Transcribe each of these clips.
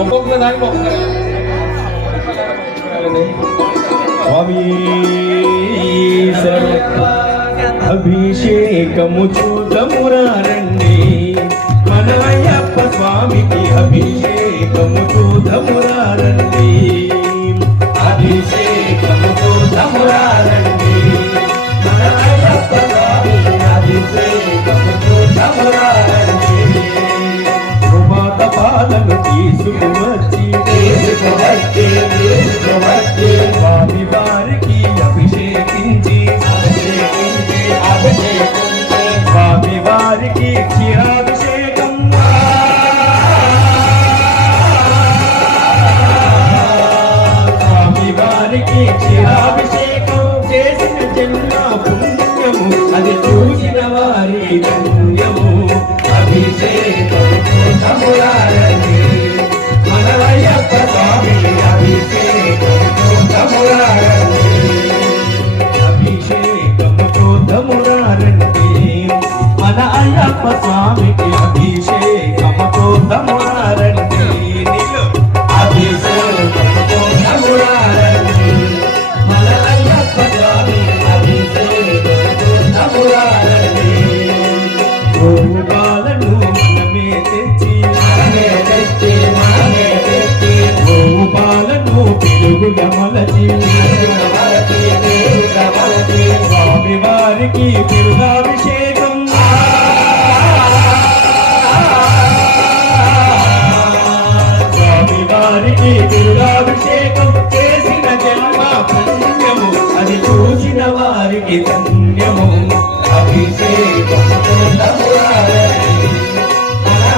ఒక్కొక్క దానికి ఒక్కొక్క స్వామి అభిషేకము చూదమురారండి మన అయ్యప్ప స్వామికి అభిషేకము చూదమురారండి అభిషేకము చూదమురారండి మన అయ్యప్ప స్వామికి అభిషేకము చూదమురారండి కృపాత పాలను తీసుకువచ్చి స్వామి వారికి అభిషేకించి స్వామి వారికి క్షీరాభిషేకం స్వామి వారికి క్షీరాభిషేకం చేసిన జన్మ పుణ్యము అది చూసిన వారి పుణ్యము అభిషేకం తమురారండి మనవయ్యప్ప స్వామి అభిషేకం తమురారండి అభిషేకముతో తమురారండి మన అయ్యప్ప స్వామికి అభిషేకముతో తమురారండి అభిషేకముతో తమురారండి మన అయ్యప్ప స్వామి అభిషేకముతో తమురారండి గోపాలను మనమే తెచ్చి గోపాలను పెరుగుగా మలచి స్వామి వారికి బిరుదాభిషేకం స్వామి వారికి బిరుదాభిషేకం చేసిన జన్మ పుణ్యము అది చూసిన వారికి ధన్యము అభిషేకం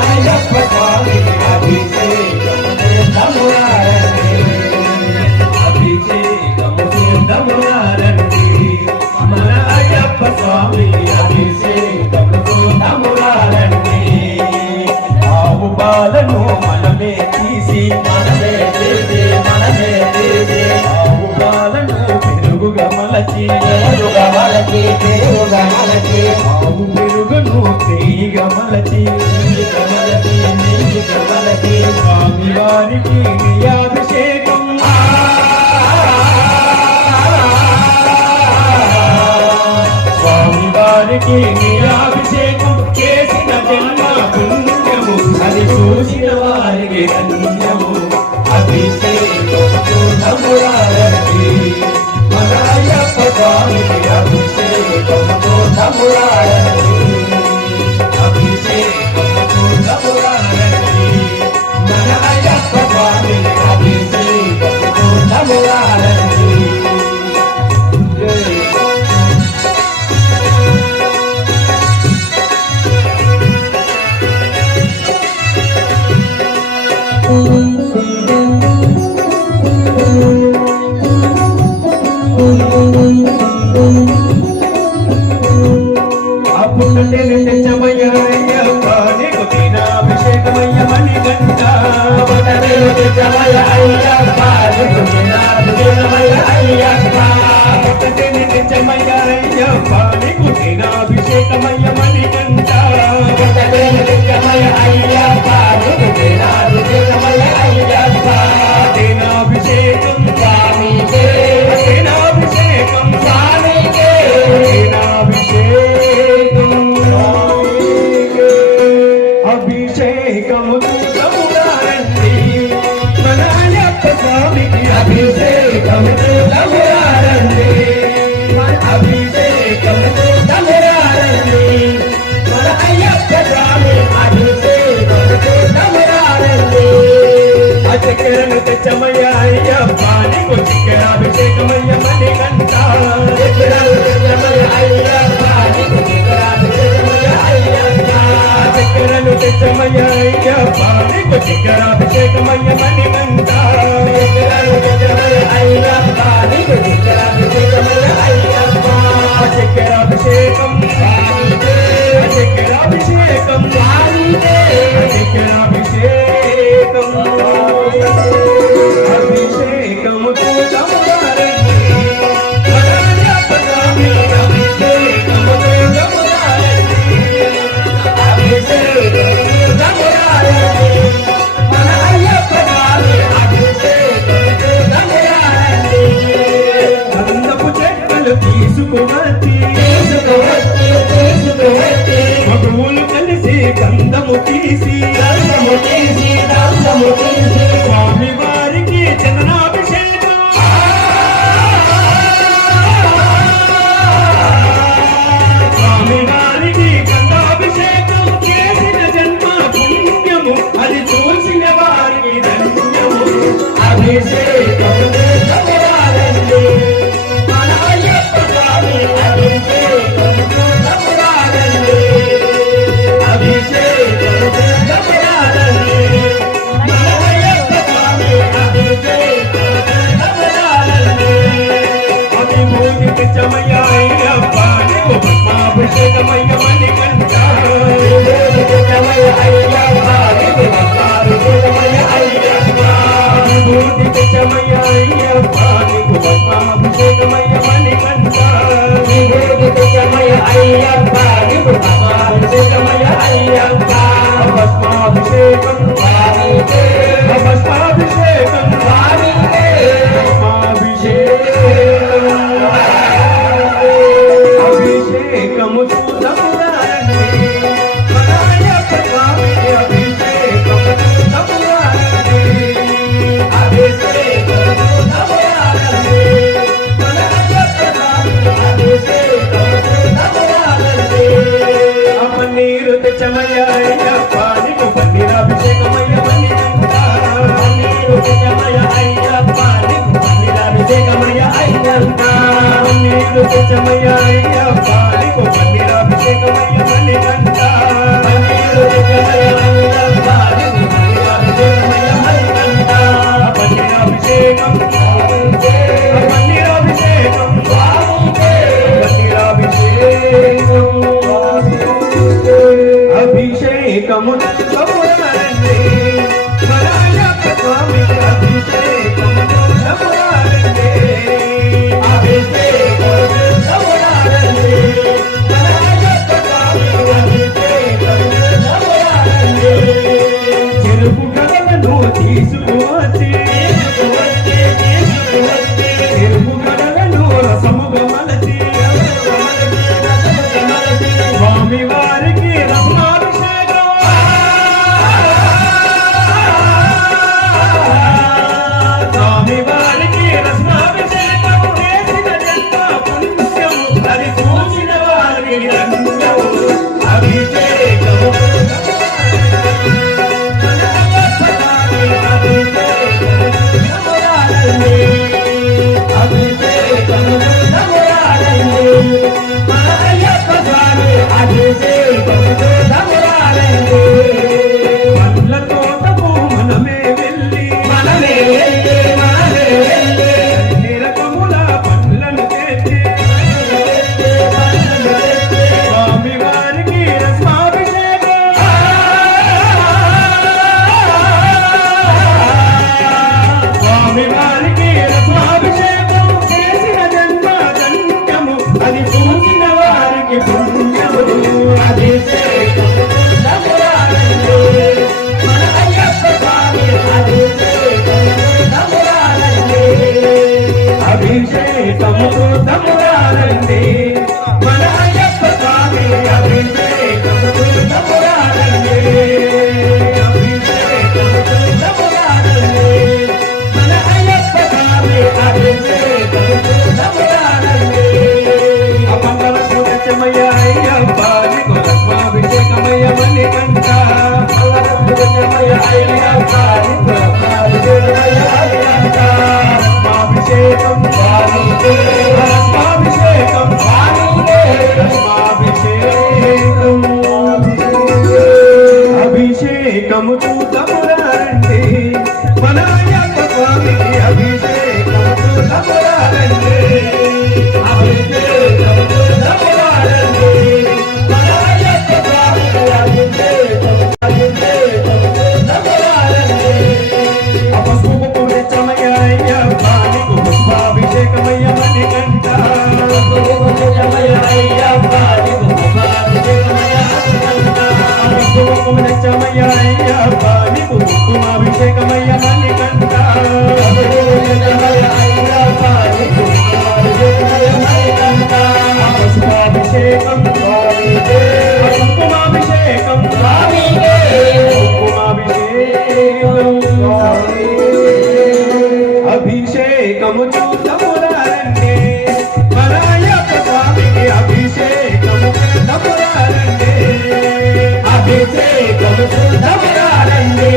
అయ్యప్ప స్వామికి అభిషేకం అభిషేకము చూడమురారండి మన అయ్యప్ప స్వామికి అభిషేకము చూడమురారండి ఆవు పాలను మనమే తీసి ఆవు పాలను పెరుగుగా మలచి ఆవు పెరుగును నెయ్యిగా మలచి స్వామి వారికి అభిషేకం స్వామి వారికి అభిషేకం చేసిన జన్మ పుణ్యము అది చూసిన వారికి ధన్యము అభిషేకం తమురారండి మన అయ్యప్ప స్వామికి అభిషేకం తమురారండి అభిషేకం తమురారండి మన అయ్యప్ప స్వామికి అభిషేకం తమురారండి అభిషేకమయ్య మణికంఠ అభిషేకం అభిషేకము తమురారండి మన అయ్యప్ప స్వామికి అభిషేకము తమురారండి అభిషేకము తమురారండి మన అయ్యప్ప స్వామి అభిషేకము తమురారండి చక్కెరను తెచ్చమయ్య అయ్యప్ప నీకు చక్కెరాభిషేకమయ్య మణికంఠ చక్కెరను తెచ్చమయ్య అయ్యప్ప నీకు చక్కెరాభిషేకమయ్య అయ్యప్ప చక్కెరను తెచ్చమయ్య అయ్యప్ప నీకు చక్కెరాభిషేకమయ్య మణికంఠ చక్కెరను తెచ్చమయ్య అయ్యప్ప నీకు చక్కెరాభిషేకమయ్య అయ్యప్ప చక్కెరాభిషేకం చక్కెరాభిషేకం చక్కెరాభిషేకం అభిషేకము తమురారండి మన అయ్యప్ప స్వామికి అభిషేకము తమురారండి అభిషేకము తమురారండి మన అయ్యప్ప మగువులు కలిసి గంధము తీసి స్వామి వారికి చందనాభిషేకం స్వామి వారికి గంధాభిషేకం చేసిన జన్మ పుణ్యము అది చూసిన వారికి ధన్యము అభిషేకం అభిషేకము చూతమురారండి మన అయ్యప్ప స్వామికి అభిషేకము చూతమురారండి అభిషేకము చూతమురారండి మన అయ్యప్ప స్వామికి అభిషేకము చూతమురారండి అపస్సుకు పుణ్యమయ్య అయ్యప్ప నీకు పుష్పాభిషేకమయ్య మణిక అభిషేకము చూద్దామురారండి మన అయ్యప్ప స్వామికి అభిషేకము చూద్దామురారండి అభిషేకము చూద్దామురారండి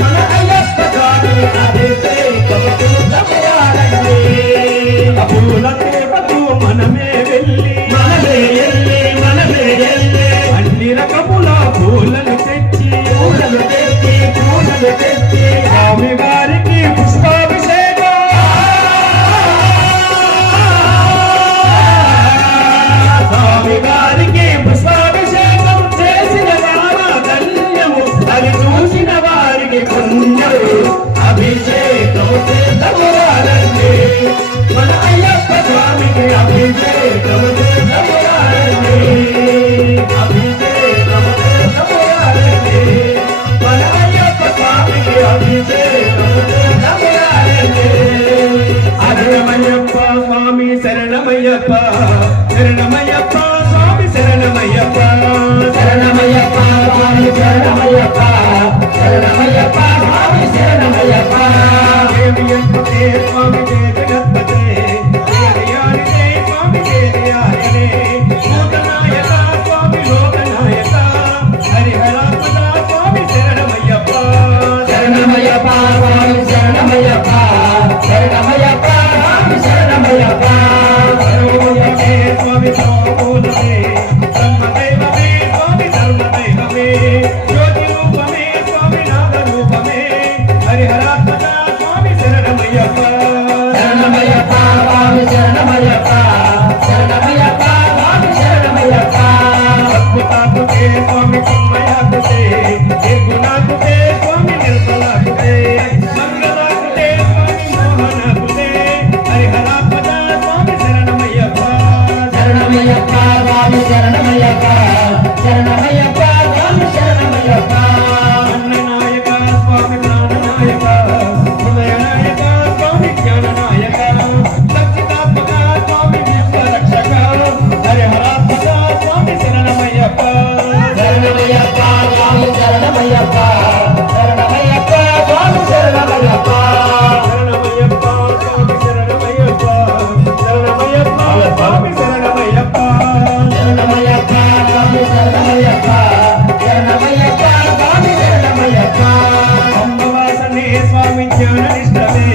మన అయ్యప్ప స్వామికి అభిషేకము చూద్దామురారండి పూల తోటకు మనమే వెళ్ళి అన్ని రకముల పూలను తెచ్చి స్వామి వారికి పుష్పాభిషేకం స్వామి వారికి పుష్పాభిషేకం చేసిన వారా ధన్యము అది చూసిన వారికి పుణ్యము అభిషేకము చేద్దామురారండి మన అయ్యప్ప స్వామికి అభిషేకము చేద్దామురారండి అభిషేకము చేద్దామురారండి మన అయ్యప్ప స్వామికి అభిషేకము చేద్దామురారండి శరణమయ్యప్ప స్వామి శరణమయ్యప్ప శరణమయ్యప్ప స్వామి శరణమయ్యప్ప శరణమయ్యప్ప స్వామి శరణమయ్యప్ప శరణమయ్యప్ప స్వామి శరణమయ్యప్ప దేవి ఎంపతే స్వామి జయ జగత్పతే దేవయానినే స్వామి దేవయానినే భూతనాయక స్వామి లోకనాయక హరిహరాత్మక స్వామి శరణమయ్యప్ప శరణమయ్యప్ప స్వామి శరణమయ్యప్ప శరణమయ్యప్ప స్వామి శరణమయ్యప్ప సర్వోదతే స్వామి సర్వోదతే బ్రహ్మదైవమే స్వామి ధర్మదైవమే జ్యోతి రూపమే స్వామి నాద రూపమే హరిహరాత్మక స్వామి శరణమయ్యప్ప శరణమయ్యప్ప స్వామి శరణమయ్యప్ప శరణమయ్యప్ప స్వామి శరణమయ్యప్ప అద్భుతాత్మకే స్వామి చిన్మయాత్మకే నిర్గుణాత్మకే స్వామి నిర్మలాత్మకే మంగళాత్మకే స్వామి మోహనాత్మకే హరిహరాత్మక స్వామి శరణమయ్యప్ప శరణమయ్యప్ప స్వామి శరణమయ్యప్ప శరణమయ్యప్ప స్వామి శరణమయ్యప్ప అన్ననాయక స్వామి ప్రాణనాయక హృదయనాయక స్వామి జ్ఞాననాయక లక్షితాత్మక స్వామి విశ్వరక్షక హరిహరాత్మక స్వామి శరణమయ్యప్ప శరణమయ్యప్ప స్వామి శరణమయ్యప్ప శరణమయ్యప్ప స్వామి శరణమయ్యప్ప శరణమయ్యప్ప స్వామి శరణమయ్యప్ప శరణమయ్యప్ప స్వామి శరణమయ్యప్ప శరణమయ్యప్ప స్వామి శరణమయ్యప్ప శరణమయ్యప్ప స్వామి శరణమయ్యప్ప అంబవాసనే స్వామి జ్ఞాననిష్టమే